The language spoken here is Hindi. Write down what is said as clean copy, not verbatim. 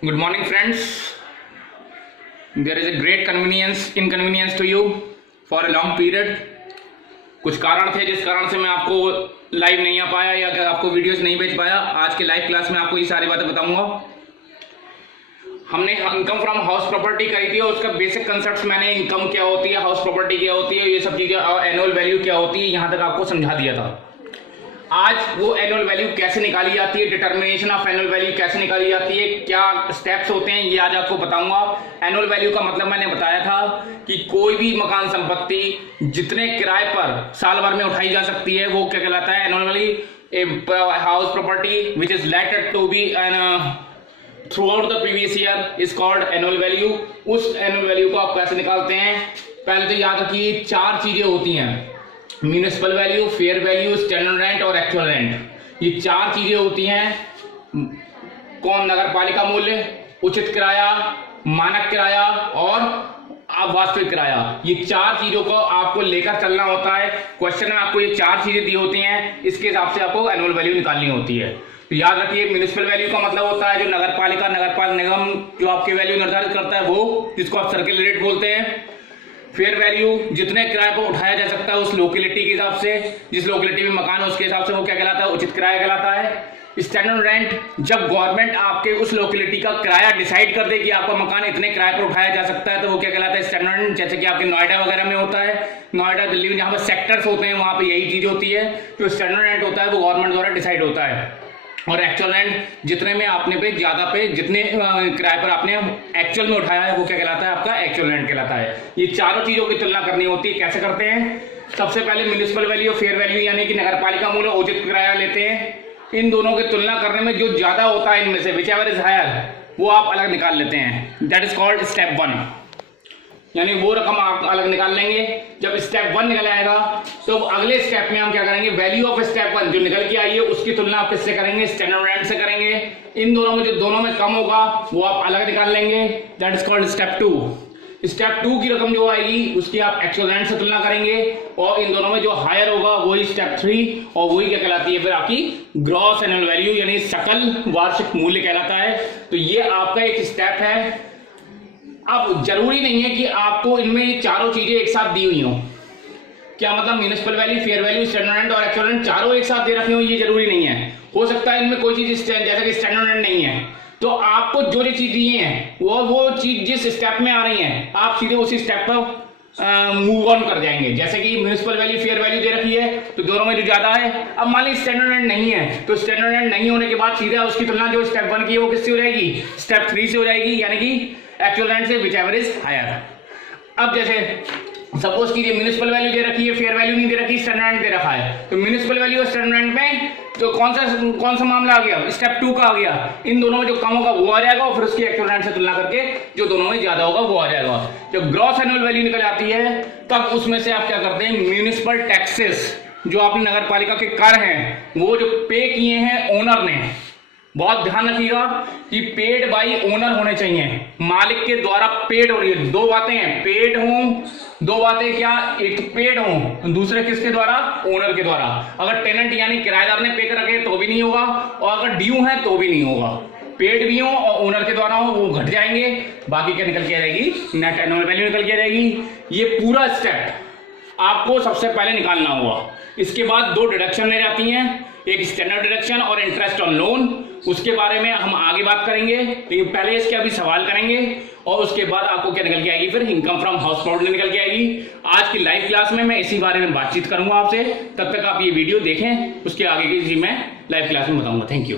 Good morning, friends. There is a great inconvenience to you for a long period. कुछ कारण थे जिस कारण से मैं आपको लाइव नहीं आ पाया या आपको वीडियोस नहीं भेज पाया। आज के लाइव क्लास में आपको ये सारी बातें बताऊंगा। हमने इनकम फ्रॉम हाउस प्रॉपर्टी करी थी और उसका बेसिक कंसेप्ट मैंने इनकम क्या होती है, हाउस प्रॉपर्टी क्या होती है, ये सब चीज़ें और एनुअल वैल्यू क्या होती है, यहाँ तक आपको समझा दिया था। आज वो एनुअल वैल्यू कैसे निकाली जाती है, डिटर्मिनेशन ऑफ एनुअल वैल्यू कैसे निकाली जाती है, क्या स्टेप्स होते हैं, ये आज आपको बताऊंगा। एनुअल वैल्यू का मतलब मैंने बताया था कि कोई भी मकान संपत्ति जितने किराए पर साल भर में उठाई जा सकती है वो क्या कहलाता है, annual value. House property which is letted to be throughout the previous year is called annual value. उस एनुअल वैल्यू को आप कैसे निकालते हैं, पहले तो याद रखिए चार चीजें होती हैं, municipal value, fair value, standard rent और एक्चुअल रेंट। ये चार चीजें होती हैं। कौन? नगर पालिका मूल्य, उचित किराया, मानक किराया और वास्तविक किराया। ये चार चीजों को आपको लेकर चलना होता है। क्वेश्चन में आपको ये चार चीजें दी होती हैं, इसके हिसाब से आपको एनुअल वैल्यू निकालनी होती है। तो याद रखिए म्यूनिसिपल वैल्यू का मतलब होता है जो नगर पालिका निगम जो आपके वैल्यू निर्धारित करता है वो, जिसको आप सर्किल रेट बोलते हैं। फेयर वैल्यू जितने किराए पर उठाया जा सकता है उस लोकेलिटी के हिसाब से, जिस लोकेलिटी में मकान है उसके हिसाब से वो क्या कहलाता है, उचित किराया कहलाता है। स्टैंडर्ड रेंट जब गवर्नमेंट आपके उस लोकेलिटी का किराया डिसाइड कर दे कि आपका मकान इतने किराए पर उठाया जा सकता है तो वो क्या कहलाता है, स्टैंडर्ड रेंट। जैसे कि आपके नोएडा वगैरह में होता है, नोएडा दिल्ली में जहाँ पर सेक्टर्स होते हैं वहां पर यही चीज होती है। जो स्टैंडर्ड रेंट होता है वो गवर्नमेंट द्वारा डिसाइड होता है। और एक्चुअल रेंट जितने में आपने जितने किराए पर आपने एक्चुअल में उठाया है वो क्या कहलाता है, आपका एक्चुअल रेंट कहलाता है। ये चारों चीजों की तुलना करनी होती है। कैसे करते हैं? सबसे पहले म्यूनिसिपल वैल्यू, फेयर वैल्यू यानी कि नगर पालिका मूल्य, उचित किराया लेते हैं। इन दोनों की तुलना करने में जो ज्यादा होता है इनमें से, विच एवर इज हायर, वो आप अलग निकाल लेते हैं। दैट इज कॉल्ड स्टेप 1, यानी वो रकम आप अलग निकाल लेंगे। जब स्टेप 1 निकल आएगा तो अगले स्टेप में हम क्या करेंगे, वैल्यू ऑफ स्टेप 1 जो निकल के आई है उसकी तुलना आप किससे करेंगे, स्टैंडर्ड रेंट से करेंगे। इन दोनों में जो दोनों में कम होगा वो आप अलग निकाल लेंगे। That is called step 2। Step 2 की रकम जो आएगी उसकी आप एक्चुअल रेंट से तुलना करेंगे और इन दोनों में जो हायर होगा वही स्टेप 3 और वही क्या कहलाती है फिर आपकी ग्रॉस एनुअल वैल्यू यानी सकल वार्षिक मूल्य कहलाता है। तो ये आपका एक स्टेप है। अब जरूरी नहीं है कि आपको इनमें चारों चीजें एक साथ दी हुई हो। क्या मतलब municipal value, fair value, standard rent और एक्चुअल रेंट चारों एक साथ दे रखी हो, ये जरूरी नहीं है। हो सकता है इनमें कोई चीज जैसे कि स्टैंडर्ड रेंट नहीं है तो आपको जो चीज दी है वो चीज जिस स्टेप में आ रही है आप सीधे उसी स्टेप पर मूव ऑन कर जाएंगे। जैसे कि म्यूनिसिपल वैल्यू, फेयर वैल्यू दे रखी है तो दोनों में जो ज्यादा है। अब मान ली स्टैंडर्ड रेंट नहीं है तो स्टैंडर्ड रेंट नहीं होने के बाद सीधा उसकी तुलना जो स्टेप 1 की है वो किससे हो जाएगी, स्टेप 3 से हो जाएगी, यानी कि एक्चुअल रेंट से विच एवर इज हायर। अब जैसे सपोज कीजिए म्यूनिसिपल वैल्यू दे रखी है, फेयर वैल्यू नहीं दे रखी, स्टैंडर्ड रेंट दे रखा है, तो म्यूनिसिपल वैल्यू और स्टैंडर्ड रेंट में तो कौन सा मामला आ गया, स्टेप 2 का आ गया। इन दोनों में जो कम होगा वो आ जाएगा और फिर उसकी एक्चुअल रेंट से तुलना करके जो दोनों में ज्यादा होगा वो आ जाएगा। जब ग्रॉस एनुअल वैल्यू निकल आती है तब उसमें से आप क्या करते हैं, म्यूनिसिपल टैक्सेस जो आपने नगर पालिका के कर हैं वो जो पे किए हैं ओनर ने, बहुत ध्यान रखिएगा कि पेड बाई ओनर होने चाहिए, मालिक के द्वारा पेड हो रही है। दो बातें हैं, पेड हूं, दो बातें क्या, एक पेड हूं, दूसरे किसके द्वारा, ओनर के द्वारा। अगर टेनेंट यानी किराएदार ने पे कर रखे तो भी नहीं होगा और अगर ड्यू है तो भी नहीं होगा। पेड भी हो और ओनर के द्वारा हो वो घट जाएंगे, बाकी क्या निकल के आ जाएगी, नेट एनुअल वैल्यू निकल के आ जाएगी। ये पूरा स्टेप आपको सबसे पहले निकालना होगा। इसके बाद 2 डिडक्शन ले जाती हैं, एक स्टैंडर्ड डिडक्शन और इंटरेस्ट ऑन लोन। उसके बारे में हम आगे बात करेंगे, लेकिन पहले इसके अभी सवाल करेंगे और उसके बाद आपको क्या निकल के आएगी, फिर इनकम फ्रॉम हाउस प्रॉपर्टी निकल के आएगी। आज की लाइव क्लास में मैं इसी बारे में बातचीत करूंगा आपसे। तब तक आप ये वीडियो देखें, उसके आगे की चीज मैं लाइव क्लास में बताऊंगा। Thank you.